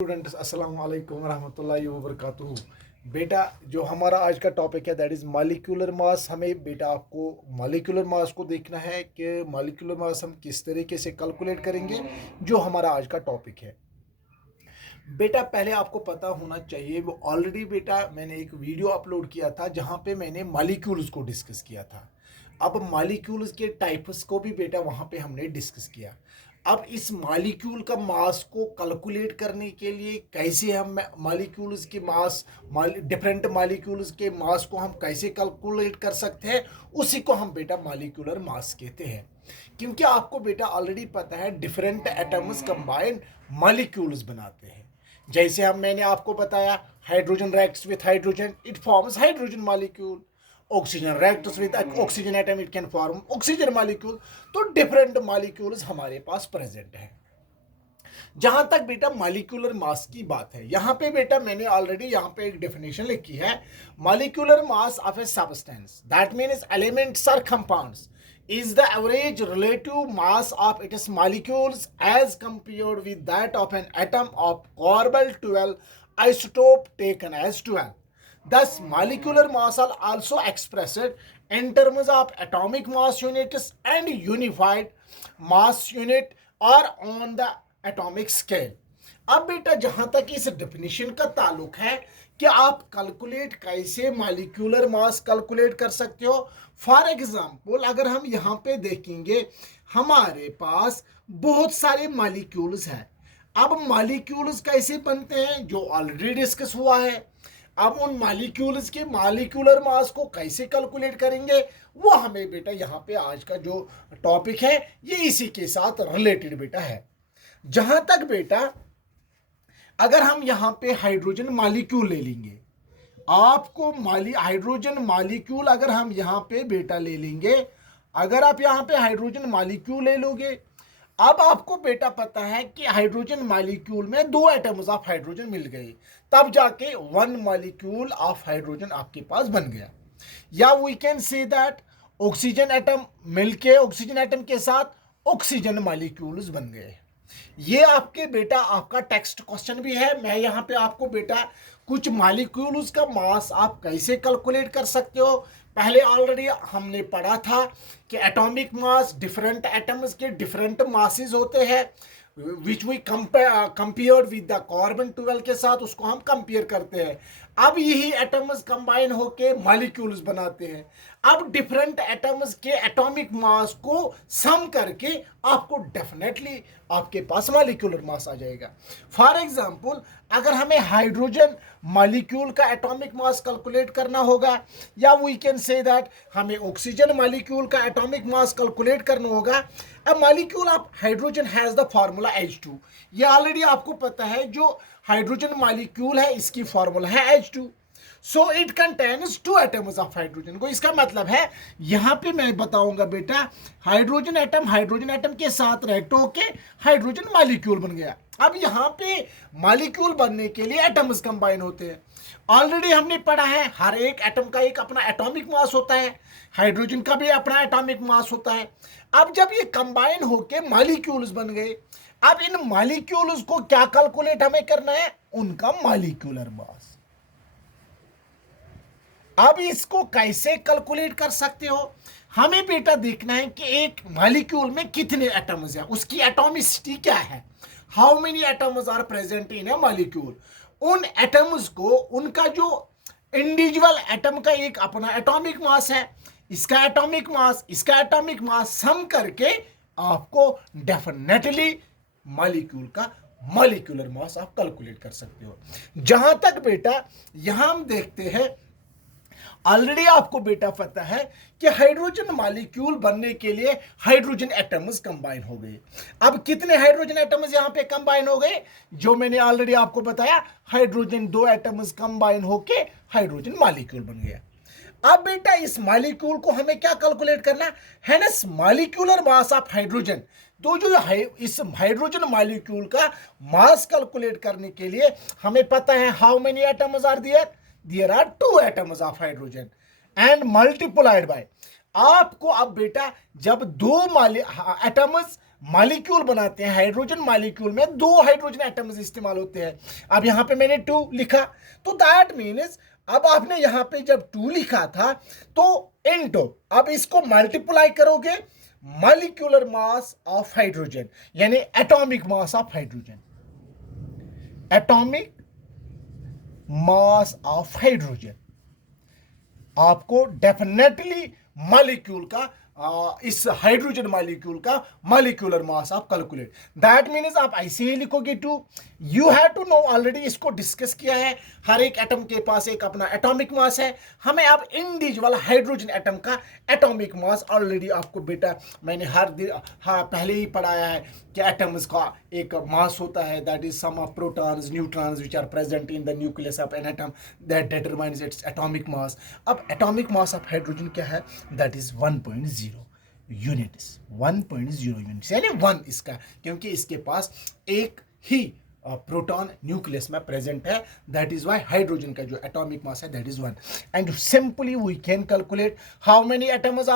Students अस्सलाम वालेकुम रहमतुल्लाहि व बरकातुहू। बेटा जो हमारा आज का टॉपिक है दैट इज़ मॉलिक्यूलर मास। हमें बेटा आपको मॉलिक्यूलर मास को देखना है कि मॉलिक्यूलर मास हम किस तरीके से कैलकुलेट करेंगे, जो हमारा आज का टॉपिक है। बेटा पहले आपको पता होना चाहिए, वो ऑलरेडी बेटा मैंने एक वीडियो अपलोड किया था जहाँ पे मैंने मॉलिक्यूल्स को डिस्कस किया था। अब मॉलिक्यूल्स के टाइप्स को भी बेटा वहाँ पे हमने डिस्कस किया। अब इस मॉलिक्यूल का मास को कैलकुलेट करने के लिए कैसे हम मॉलिक्यूल्स के मास डिफरेंट मॉलिक्यूल्स के मास को हम कैसे कैलकुलेट कर सकते हैं, उसी को हम बेटा मॉलिक्यूलर मास कहते हैं। क्योंकि आपको बेटा ऑलरेडी पता है डिफरेंट एटम्स कंबाइंड मॉलिक्यूल्स बनाते हैं। जैसे मैंने आपको बताया hydrogen reacts with hydrogen, it forms hydrogen molecule. Oxygen reacts with oxygen atom, it can form oxygen molecule. तो डिफरेंट मॉलिक्यूल्स हमारे पास प्रेजेंट है। जहां तक बेटा मॉलिक्यूलर मास की बात है, यहां पे बेटा मैंने ऑलरेडी यहां पे एक डेफिनेशन लिखी है। Molecular mass of a substance that means elements और compounds is the average relative mass of its molecules as compared with that of an atom of carbon 12 isotope taken as 12. Thus, molecular mass are also expressed in terms of atomic mass units and unified mass unit or on the atomic scale. अब बेटा जहां तक इस definition का ताल्लुक है कि आप कैलकुलेट कैसे मॉलिक्यूलर मास कैलकुलेट कर सकते हो। फॉर एग्जांपल अगर हम यहाँ पे देखेंगे, हमारे पास बहुत सारे मॉलिक्यूल्स हैं। अब मॉलिक्यूल्स कैसे बनते हैं जो ऑलरेडी डिस्कस हुआ है। अब उन मॉलिक्यूल्स के मॉलिक्यूलर मास को कैसे कैलकुलेट करेंगे, वो हमें बेटा यहाँ पे आज का जो टॉपिक है ये इसी के साथ रिलेटेड बेटा है। जहां तक बेटा अगर हम यहाँ पे हाइड्रोजन मॉलिक्यूल ले लेंगे, आपको हाइड्रोजन मॉलिक्यूल अगर हम यहाँ पे बेटा ले लेंगे, अगर आप यहाँ पे हाइड्रोजन मॉलिक्यूल ले लोगे, अब आपको बेटा पता है कि हाइड्रोजन मॉलिक्यूल में 2 एटम्स ऑफ हाइड्रोजन मिल गए, तब जाके 1 मॉलिक्यूल ऑफ हाइड्रोजन आपके पास बन गया। या we can say that oxygen atom मिलके ऑक्सीजन एटम के साथ ऑक्सीजन मॉलिक्यूल्स बन गए। ये आपके बेटा आपका टेक्स्ट क्वेश्चन भी है। मैं यहाँ पे आपको बेटा कुछ मॉलिक्यूल्स का मास आप कैसे कैलकुलेट कर सकते हो, पहले ऑलरेडी हमने पढ़ा था कि एटॉमिक मास डिफरेंट एटम्स के डिफरेंट मासेस होते हैं, which we compare with the carbon 12 के साथ उसको हम कंपेयर करते हैं। अब यही एटम्स कंबाइन होके मॉलिक्यूल्स बनाते हैं। अब डिफरेंट एटम्स के एटॉमिक मास को सम करके आपको डेफिनेटली आपके पास मॉलिक्यूलर मास आ जाएगा। फॉर एग्जांपल अगर हमें हाइड्रोजन मॉलिक्यूल का एटॉमिक मास कैलकुलेट करना होगा, या वी कैन से दैट हमें ऑक्सीजन मॉलिक्यूल का एटॉमिक मास कैलकुलेट करना होगा। अब molecule of hydrogen has the formula H2। ये ऑलरेडी आपको पता है, जो हाइड्रोजन मॉलिक्यूल है इसकी फार्मूला है H2। So it contains 2 atoms of hydrogen को। इसका मतलब है यहां पे मैं बताऊंगा बेटा हाइड्रोजन एटम के साथ रिएक्ट होके हाइड्रोजन मॉलिक्यूल बन गया। अब यहां पे मॉलिक्यूल बनने के लिए एटम्स कंबाइन होते हैं। ऑलरेडी हमने पढ़ा है हर एक एटम का एक अपना एटॉमिक मास होता है, हाइड्रोजन का भी अपना एटॉमिक मास होता है। अब जब ये कंबाइन होके मॉलिक्यूल्स बन गए, अब इन मॉलिक्यूल्स को क्या कैलकुलेट हमें करना है, उनका मॉलिक्यूलर मास। अब इसको कैसे कैलकुलेट कर सकते हो, हमें बेटा देखना है कि एक मॉलिक्यूल में कितने एटम्स हैं, उसकी एटॉमिसिटी क्या है, how many atoms are present in a molecule. उन एटम्स को उनका जो इंडिविजुअल एटम का एक अपना एटॉमिक मास है, इसका एटॉमिक मास सम करके आपको डेफिनेटली मॉलिक्यूल का मॉलिक्यूलर मास आप कैलकुलेट कर सकते हो। जहां तक बेटा यहां हम देखते हैं, ऑलरेडी आपको बेटा पता है कि हाइड्रोजन मॉलिक्यूल बनने के लिए हाइड्रोजन एटम्स कंबाइन हो गए। अब कितने हाइड्रोजन एटम्स यहां पे कंबाइन हो गए, जो मैंने ऑलरेडी आपको बताया, हाइड्रोजन 2 एटम्स कंबाइन होके हाइड्रोजन मॉलिक्यूल बन गया। अब बेटा इस मॉलिक्यूल को हमें क्या कैलकुलेट करना है ना, मॉलिक्यूलर मास ऑफ हाइड्रोजन। तो जो इस हाइड्रोजन मॉलिक्यूल का मास कैलकुलेट करने के लिए हमें पता है how many atoms are there are 2 atoms of hydrogen and multiplied by. आपको अब बेटा जब 2 एटम्स मॉलिक्यूल बनाते हैं, हाइड्रोजन मॉलिक्यूल में 2 हाइड्रोजन एटम्स इस्तेमाल होते हैं। अब यहाँ पे मैंने 2 लिखा, तो दैट मीन्स अब आपने यहाँ पे जब 2 लिखा था तो इनटू, अब इसको मल्टीप्लाई करोगे मॉलिक्यूलर मास ऑफ हाइड्रोजन, यानी atomic mass of hydrogen, atomic mass of hydrogen. आपको डेफिनेटली मॉलिक्यूल का इस हाइड्रोजन मॉलिक्यूल का मॉलिक्यूलर मास आप कैलकुलेट, दैट मीन्स आप ऐसे ही लिखोगे 2। You have to know, already इसको डिस्कस किया है, हर एक एटम के पास एक अपना एटॉमिक मास है। हमें अब इंडिविजुअल हाइड्रोजन एटम का एटॉमिक मास ऑलरेडी आपको बेटा मैंने पहले ही पढ़ाया है कि एटम्स का एक मास होता है, that is sum of protons neutrons which are present in the nucleus of an atom, that determines its atomic mass. अब एटॉमिक मास ऑफ हाइड्रोजन क्या है, दैट इज 1.0 यूनिट्स, 1.0 यूनिट्स यानी 1 इसका, क्योंकि इसके पास एक ही प्रोटॉन न्यूक्लियस में प्रेजेंट है, दैट इज व्हाई हाइड्रोजन का जो एटॉमिक मास है that is 1। And simply we can calculate how many atoms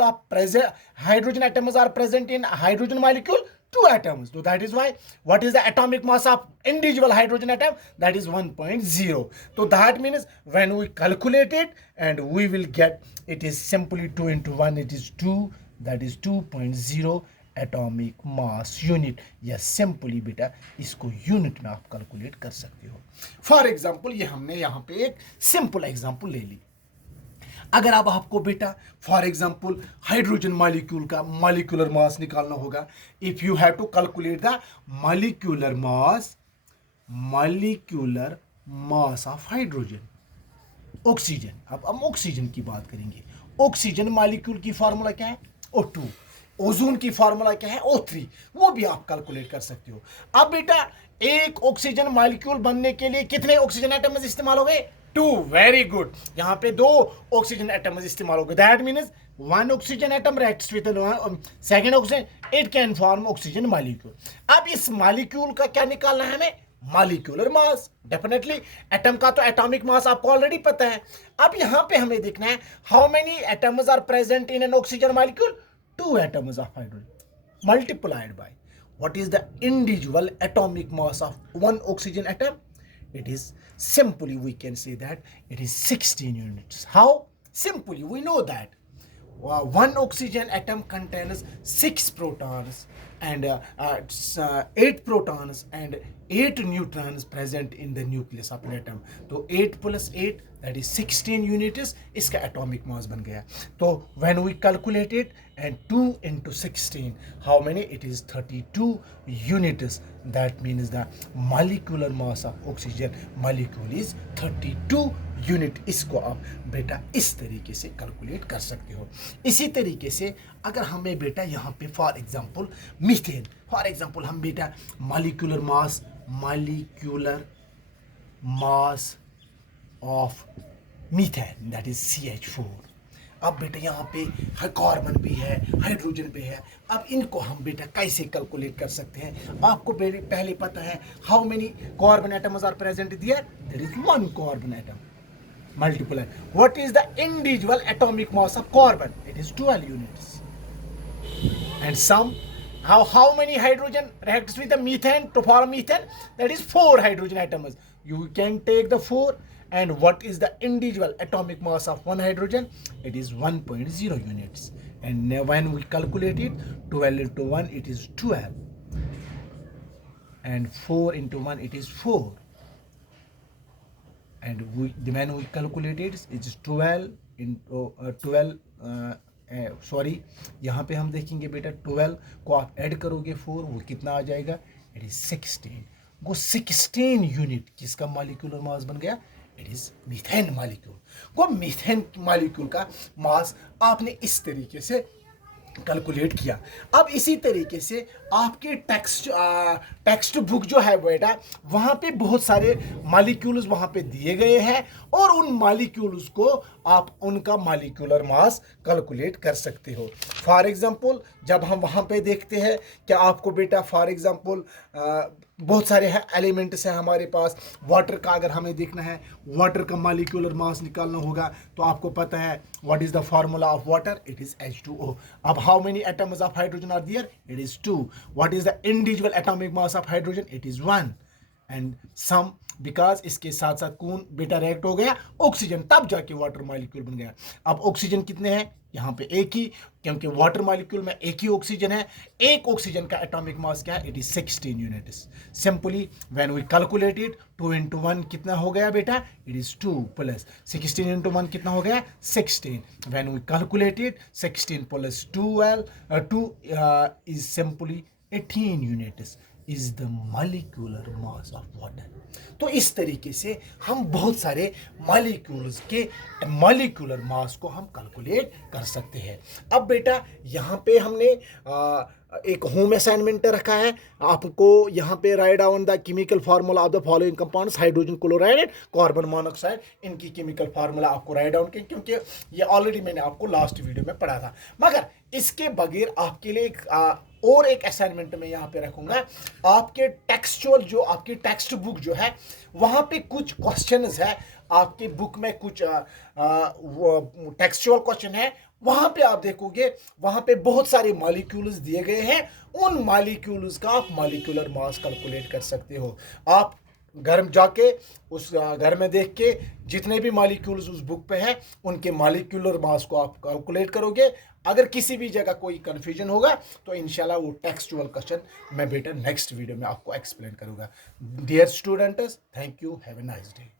are present, hydrogen atoms are present in hydrogen molecule, 2 atoms. So that is why, what is the atomic mass of individual hydrogen atom? That is 1.0. So that means when we calculate it, and we will get, it is simply 2 into 1, it is 2, that is 2.0 atomic mass unit, या simply बेटा इसको unit में आप calculate कर सकते हो। For example ये हमने यहाँ पे एक सिंपल एग्जांपल ले ली। अगर अब आपको बेटा फॉर एग्जांपल हाइड्रोजन मॉलिक्यूल का मॉलिक्यूलर मास निकालना होगा, if you have to calculate the molecular mass of hydrogen, oxygen. अब हम ऑक्सीजन की बात करेंगे। ऑक्सीजन मॉलिक्यूल की फार्मूला क्या है, O2। ओजोन की फार्मूला क्या है, O3। वो भी आप कैलकुलेट कर सकते हो। अब बेटा एक ऑक्सीजन मॉलिक्यूल बनने के लिए कितने ऑक्सीजन एटम्स इस्तेमाल हो गए, 2। वेरी गुड, यहाँ पे 2 ऑक्सीजन एटम्स इस्तेमाल हो गए, that means 1 oxygen atom reacts with second oxygen, it can form oxygen molecule. अब इस मॉलिक्यूल का क्या निकालना है हमें, मॉलिक्यूलर मास। डेफिनेटली एटम का तो एटॉमिक मास आपको ऑलरेडी पता है। अब यहाँ पे हमें देखना है how many atoms are present in an oxygen molecule, 2 atoms of hydrogen multiplied by what is the individual atomic mass of 1 oxygen atom. It is simply, we can say that it is 16 units. How? Simply we know that 1 oxygen atom contains 6 protons and 8 protons and 8 neutrons present in the nucleus of an atom. तो 8 plus 8 that is 16 units इसका atomic mass बन गया। तो when we calculate it and 2 into 16, how many? It is 32 units. That means the molecular mass of oxygen molecule is 32 unit. इसको आप बेटा इस तरीके से कैलकुलेट कर सकते हो। इसी तरीके से अगर हमें बेटा यहाँ पे for example methane, for example हम बेटा molecular mass of methane that is CH4। अब बेटा यहाँ पे कार्बन भी है, हाइड्रोजन भी है। अब इनको हम बेटा कैसे कैलकुलेट कर सकते हैं, आपको पहले पता है how many carbon atoms are present there, there is 1 carbon atom multiply what is the individual atomic mass of carbon, it is 12 units. And some how many hydrogen reacts with the methane to form methane, that is 4 hydrogen atoms. You can take the 4, and what is the individual atomic mass of 1 hydrogen, it is 1.0 units. And when we calculate it, 12 into 1 it is 12, and 4 into 1 it is 4, and when we calculate it is 12 into 12 sorry यहाँ पे हम देखेंगे बेटा 12 को आप add करोगे 4, वो कितना आ जाएगा, इट इज 16। वो 16 यूनिट किसका मॉलिक्यूलर मास बन गया, इट इज मीथेन मॉलिक्यूल। वो मीथेन मॉलिक्यूल का मास आपने इस तरीके से कैलकुलेट किया। अब इसी तरीके से आपके टेक्स्ट बुक जो है बेटा वहाँ पे बहुत सारे मॉलिक्यूल्स वहाँ पे दिए गए हैं, और उन मॉलिक्यूल्स को आप उनका मॉलिक्यूलर मास कैलकुलेट कर सकते हो। फॉर एग्जांपल जब हम वहाँ पे देखते हैं कि आपको बेटा फॉर एग्जांपल बहुत सारे हैं एलिमेंट्स हैं हमारे पास। वाटर का अगर हमें देखना है, वाटर का मॉलिक्यूलर मास निकालना होगा, तो आपको पता है what is the formula of water, it is H2O। अब how many atoms of hydrogen are there, it is 2। What is the individual atomic mass of hydrogen, it is 1 and sum, because इसके साथ साथ कौन बेटा react हो गया, oxygen, तब जाके वाटर मॉलिक्यूल बन गया। अब ऑक्सीजन कितने हैं, यहाँ पे एक ही, क्योंकि वाटर मॉलिक्यूल में एक ही ऑक्सीजन है। एक ऑक्सीजन का एटॉमिक मास क्या है, it is 16 units. Simply when we calculate it, 2 into 1 कितना हो गया बेटा, इट इज 2 प्लस 16 into 1 कितना हो गया, 16। When we calculate it, 16 plus 2 is simply 18 units is the molecular mass of water. तो इस तरीके से हम बहुत सारे मॉलिक्यूल्स के मॉलिक्यूलर मास को हम कैलकुलेट कर सकते हैं। अब बेटा यहाँ पे हमने एक होम असाइनमेंट रखा है आपको, यहाँ पे write down the chemical formula of the following compounds, hydrogen chloride and carbon monoxide. इनकी केमिकल फार्मूला आपको राइट डाउन के, क्योंकि ये ऑलरेडी मैंने आपको लास्ट वीडियो में पढ़ा था। मगर इसके बगैर आपके लिए और एक असाइनमेंट में यहाँ पे रखूंगा। आपके टेक्सचुअल जो आपकी टेक्स्ट बुक जो है, वहाँ पे कुछ क्वेश्चंस है, आपकी बुक में कुछ टेक्सचुअल क्वेश्चन है, वहां पे आप देखोगे, वहां पे बहुत सारे मॉलिक्यूल्स दिए गए हैं। उन मॉलिक्यूल्स का आप मॉलिक्यूलर मास कैलकुलेट कर सकते हो। आप घर में जाके उस घर में देख के जितने भी मॉलिक्यूल्स उस बुक पे हैं, उनके मॉलिक्यूलर मास को आप कैलकुलेट करोगे। अगर किसी भी जगह कोई कंफ्यूजन होगा तो इंशाल्लाह वो टेक्सचुअल क्वेश्चन मैं बेटा नेक्स्ट वीडियो में आपको एक्सप्लेन करूंगा। Dear students, thank you, have a nice day.